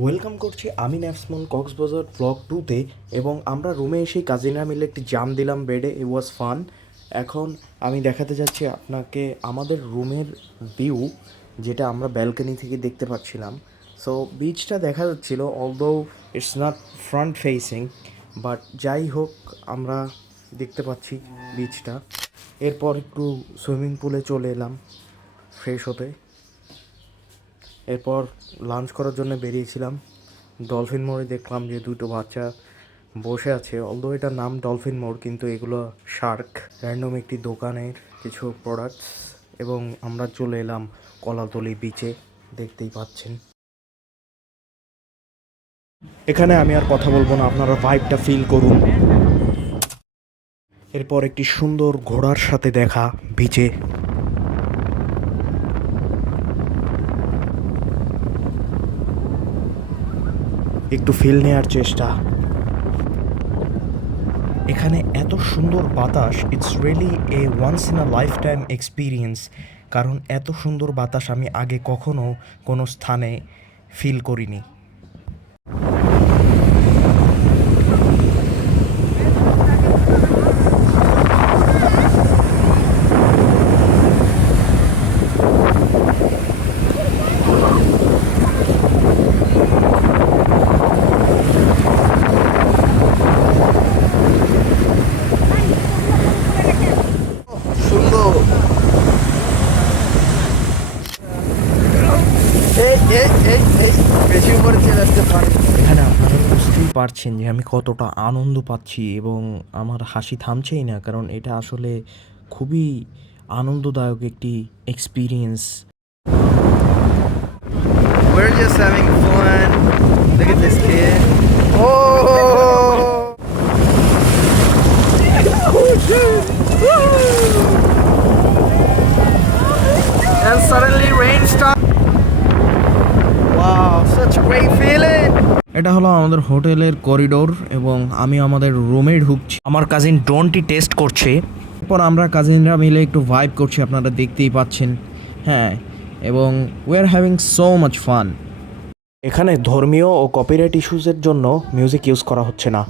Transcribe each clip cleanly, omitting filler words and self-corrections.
Welcome করছি আমি ন্যাপসমন Cox's Bazar blog 2-তে। এবং আমরা রুমে এসেই কাজিনরা মিলে একটি জাম দিলাম বেডে। ইট ওয়াজ ফান। এখন আমি দেখাতে যাচ্ছি আপনাকে আমাদের রুমের ভিউ, যেটা আমরা ব্যালকনি থেকে দেখতে পাচ্ছিলাম। সো বিচটা দেখা যাচ্ছিল, although it's not front facing, but যাই হোক আমরা দেখতে পাচ্ছি বিচটা। এরপর একটু সুইমিং পুলে চলে এলাম ফ্রেশ হতে। এরপর লাঞ্চ করার জন্য বেরিয়েছিলাম। ডলফিন মোড়ে দেখলাম যে দুটো বাচ্চা বসে আছে, অলদো এটার নাম ডলফিন মোড়, কিন্তু এগুলো শার্ক। র্যান্ডম একটি দোকানের কিছু প্রোডাক্টস। এবং আমরা চলে এলাম কলাতলি বিচে, দেখতেই পাচ্ছেন। এখানে আমি আর কথা বলবো না, আপনারা ভাইবটা ফিল করুন। এরপর একটি সুন্দর ঘোড়ার সাথে দেখা বিচে। একটু ফিল নেওয়ার চেষ্টা। এখানে এত সুন্দর বাতাস, it's really a once in a life time experience. কারণ এত সুন্দর বাতাস আমি আগে কখনো কোনো স্থানে ফিল করিনি। সুন্দর। বেশি উপরে চলে আসতে পারি। এখানে আপনারা বুঝতেই পারছেন যে আমি কতটা আনন্দ পাচ্ছি এবং আমার হাসি থামছেই না, কারণ এটা আসলে খুবই আনন্দদায়ক একটি experience. We're just having fun. Look at this kid. Oh! And suddenly rain started. Wow, such a great feeling. এটা হলো আমাদের হোটেলের করিডোর এবং আমি আমাদের রুমে ঢুকছি। আমার কাজিন ড্রোনটি টেস্ট করছে। এরপর আমরা কাজিনরা মিলে একটু ভাইব করছি, আপনারা দেখতেই পাচ্ছেন। হ্যাঁ, এবং we are having so much fun. এখানে ধর্মীয় ও কপিরাইট ইস্যুজের জন্য মিউজিক ইউজ করা হচ্ছে না।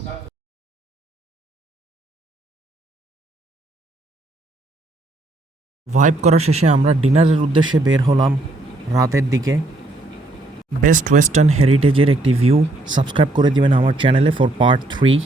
ভাইব করা শেষে আমরা ডিনারের উদ্দেশ্যে বের হলাম রাতের দিকে। বেস্ট ওয়েস্টার্ন হেরিটেজের একটি ভিউ। সাবস্ক্রাইব করে দিবেন আমার চ্যানেলে ফর পার্ট 3।